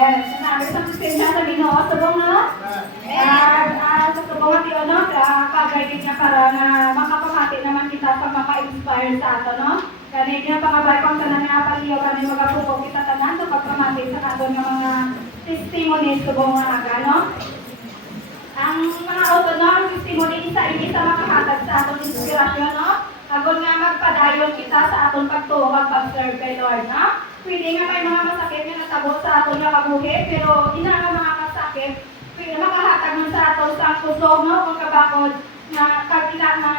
Yes, nabi sa presensya sa Ginoo subong no. Sa subong ati ano, kagayad niya para na makapamati naman kita sa maka-inspire sa ato no. Kani niya pangabay kong tanan nga paliyo kani magapupo kita tanan sa pagpamati sa aton nga mga testimony subong nga aga no. Ang mga auto no, ang testimony isa ini sa makahatag sa aton inspirasyon no. Agon nga magpadayon kita sa aton pagtuo pag-serve kay Lord no. Pwede nga may mga masakit nga natabo sa aton nga kabuhi, pero ina nga mga masakit, pwede makahatag man sa aton sa kusog, no? Kung kabakod na kagila na,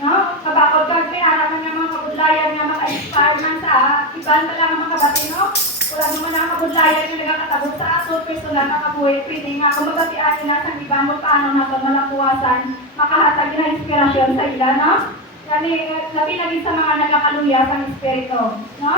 no? Kabakod kagli, araman nga mga kabudlayan nga maka-inspire man sa iban pala nga mga kabati, no? Wala naman ang kabudlayan nga nagkakatabo sa aton, personal na kabuhi, pwede nga kung magkatian na sa iban mo paano natin malapuwasan, makahatag na inspirasyon sa ila, no? Kani labi lagi sa mga nagakaluya sa espiritu, no?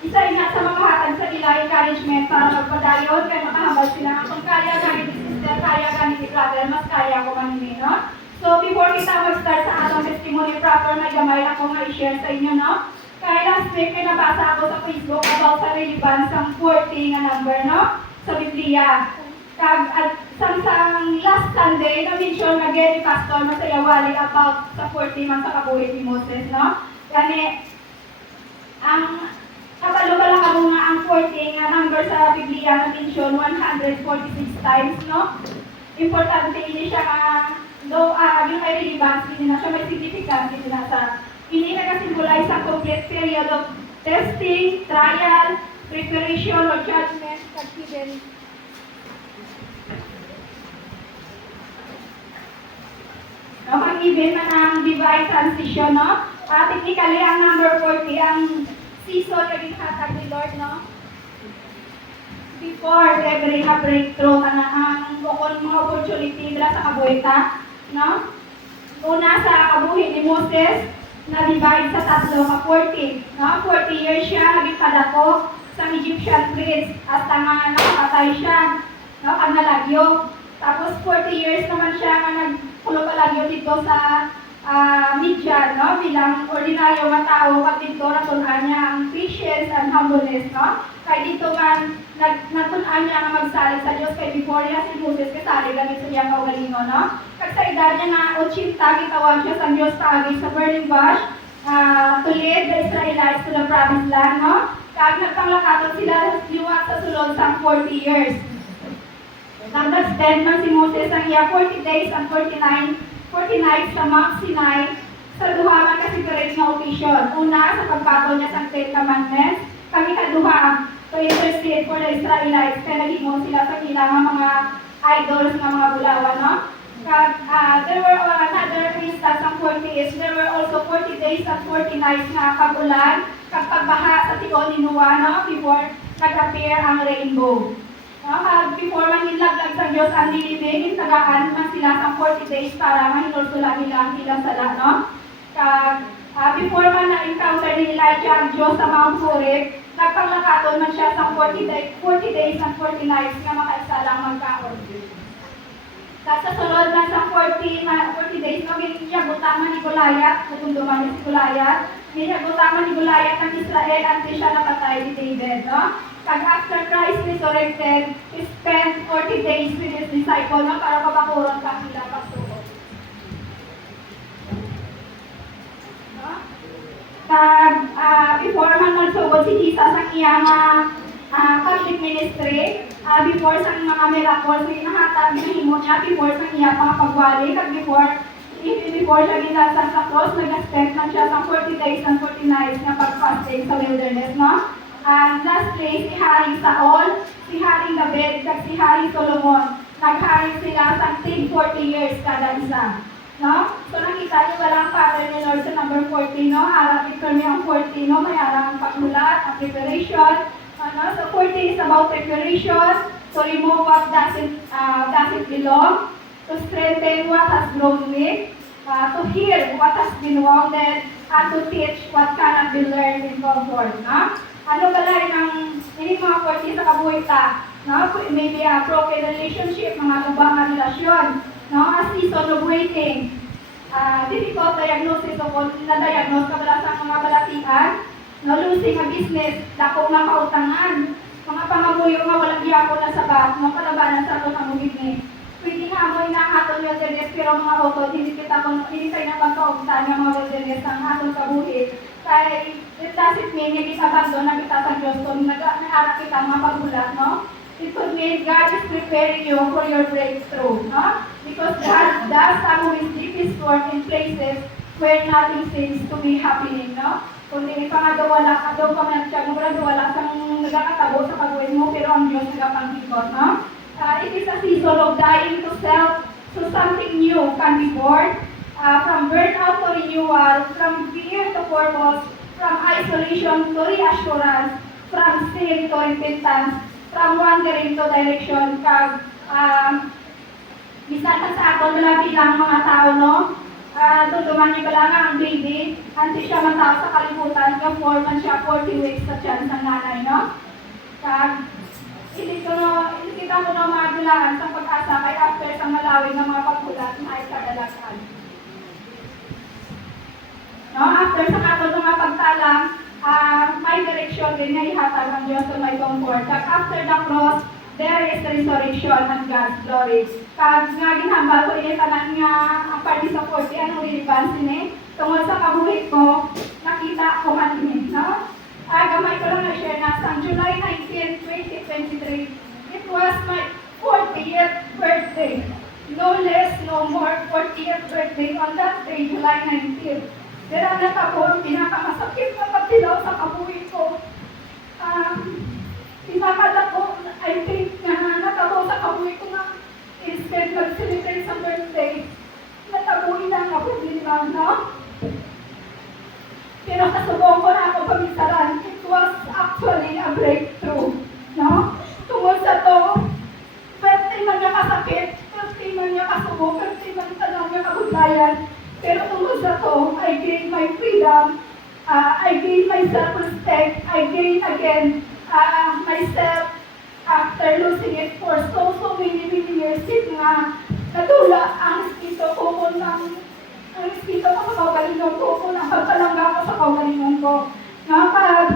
Isa ina sa mga hatag sa ila encouragement para magpadayon kay makahambal sila kung kaya gani ni sister, kaya gani ni brother, mas kaya ko man ni, no? So before kita mag-start sa atong testimony proper, may gamay ako nga i-share sa inyo, no? Kaya last week may nabasa ako sa Facebook about sa relevance ng 40 nga number, no? Sa Biblia. At sang last Sunday, na-mention nga Gary Pastor masayawali about sa 40 man sa kabuhi ni Moses, no? Gani, ang kabalo-bala ka nga ang 40 nga number sa Biblia na-mention 146 times, no? Importante ini siya nga, though yung may relevance, hindi na siya may significance, hindi na sa, hindi nagasimbolize sa complete period of testing, trial, preparation, or judgment, considered. No, ang event na ang divine transition, no? Technically, ang number 40, ang season na ginhatag ni Lord, no? Before every breakthrough, ang bukod mga opportunity nila sa kabuhita, no? Una sa kabuhi ni Moses, na-divide sa tatlo ka 40, no? 40 years siya, naging kadako sa Egyptian prince, at nga nakapatay siya, no? Ang nalagyo. Tapos 40 years naman siya nga nagpulo palagyo dito sa Midian, no? Bilang ordinaryo nga tao, at dito natunan niya ang patience and humbleness, no? Kaya dito man natunan niya nga magsalig sa Diyos, kaya before niya si Moses kasali gamit sa niyang kaugalingon, no? Kaya sa edad niya nga 80, gitawan siya sa Diyos tagi sa burning bush to lead the Israelites to the promised land, no? Kaya nagpanglakaton sila liwat sa sulod sa 40 years. Nag-spend man si Moses ang iya 40 days and 40 nights sa Mount Sinai sa duha man kasi correct na occasion. Una, sa pagbato niya sa 10 Commandments. Kami kaduha to intercede for the Israelites kaya naging sila sa ilang mga idols ng mga bulawan, no? There were another instance ng 40 is there were also 40 days and 40 nights na kagulan pagbaha sa tiyon ni Noah, no? Before nag-appear ang rainbow. Before man nilaglag sa Diyos ang nilibig, tagaan man sila sa 40 days para mahinulsula nila ang ilang sala, no? Before man na-encounter ni Elijah ang Diyos sa Mount Horeb, nagpanglakaton man siya sa 40 days and 40 nights na makaisalang magkaon. Sa sunod man sa 40 days, no, ginyagutan man ni Goliath, nagunduman ni Goliath, ginyagutan man ni Goliath ng Israel at siya napatay ni David, no? Kag after Christ resurrected, he spent 40 days with his disciple na para mabakuron ka sila pagtuo. No? Kag before man magsugod si Jesus ang iyang public ministry, before sa mga miracles na nahatag na himo niya, before sa iyang mga pagwali, kag before siya ginasal sa cross, nag-spend man siya sa 40 days and 40 nights na pag-fasting sa wilderness, no? And lastly, si Haring Saul, si Haring David, at si Haring Solomon. Nagharing sila sa 40 years kada isa. No? So nakita niyo walang pattern ni Lord sa number 40, no? Harap ito niya ang 40, no? May harap ang pagmulat, ang preparation. So 40 is about preparation, to remove what doesn't belong, to strengthen what has grown weak, to heal what has been wounded, and to teach what cannot be learned in comfort. No? Ano ba rin ang hindi mga 40 sa kabuhita? No? Maybe a broken relationship, mga lubang na relasyon, no? A season of waiting, difficult diagnosis o kung na-diagnose ka bala sa mga balatian, no? Losing a business, dako nga kautangan, mga pangamuyo nga walang giyapo na sa back, mga kalabanan sa ato ng mugid ni. Pwede nga mo na aton wilderness, pero mga auto, hindi tayo na pagkaugtan ng mga wilderness ng aton kabuhit. Kaya, it doesn't mean nga kita na kita sa Diyos kung nag-aaral kita mga pagbulat, no? It could mean God is preparing you for your breakthrough, no? Because God does always deep His work in places where nothing seems to be happening, no? Kundi pangadawala, adaw ka man siya, wala kang nagkakatabo sa pagawin mo, pero ang Diyos nagkapanghikot, no? It is a season of dying to self, so something new can be born. From burnout to renewal, from fear to purpose, from isolation to reassurance, from sin to repentance, from wandering to direction. Bisan sa aton wala bilang mga tao, no? Duduman niyo lang ang baby, antes siya matao sa kalibutan, yung 4 man siya, 40 weeks sa tiyan ng nanay, no? Kita mo na magulaan sa pag-asa kay after sa malawin ng mga pagbulat na ay kadalasan. No? After sa katong mga pagtalang, may direction din na ihatag ng Diyos sa may comfort. After the cross, there is resurrection and God's glory. Kag nga ginhambal ko ini tanan nga ang party sa 40 anong relevance ni tungod sa kabuhit ko, nakita ko man din, no? Gamay ko lang na-share na sa July 19, 2023, it was my 40th birthday. No less, no more, 40th birthday on that day, July 19. Pero nakapon, pinakamasakit na pagtilaw sa kabuhit ko. Pinakala ko, I think na natabo sa kabuhit ko na instead mag-celebrate sa birthday, natabuhin lang ako din lang, no? Pero kasubong ko na ako pamisaran, it was actually a breakthrough, no? Tungkol sa to, birthday man niya kasakit, birthday man niya kasubong, birthday man tanong niya kabuglayan, pero tungkol sa to, I gained my freedom, I gained my self-respect, I gained again myself after losing it for so many years. Kasi nga, nadula ang espito ko kung ang espito ko sa kaugalingon ko, kung ang pagkalangga ko sa kaugalingon ko. Kapag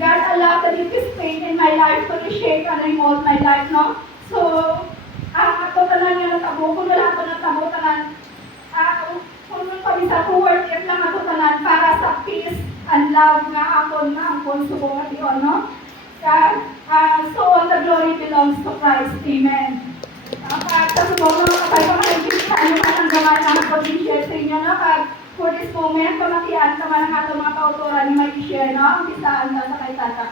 God allowed the deepest pain in my life to reshape and remold my life, no? So, ako tanan nga natabo, kung wala ako natabo tanan, kung pabisa ko work it lang ako tanan para sa peace and love nga ako na ang konsubo at yun, no? So all the glory belongs to Christ. Amen. Tapos po, mga kapay, makikita nyo man ang gawa ng pag-share sa inyo, no? For this moment, pamakian ka man ang ato mga kauturan ni may i-share, no? Ang bisaan na sa kay Tata.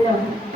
Hello.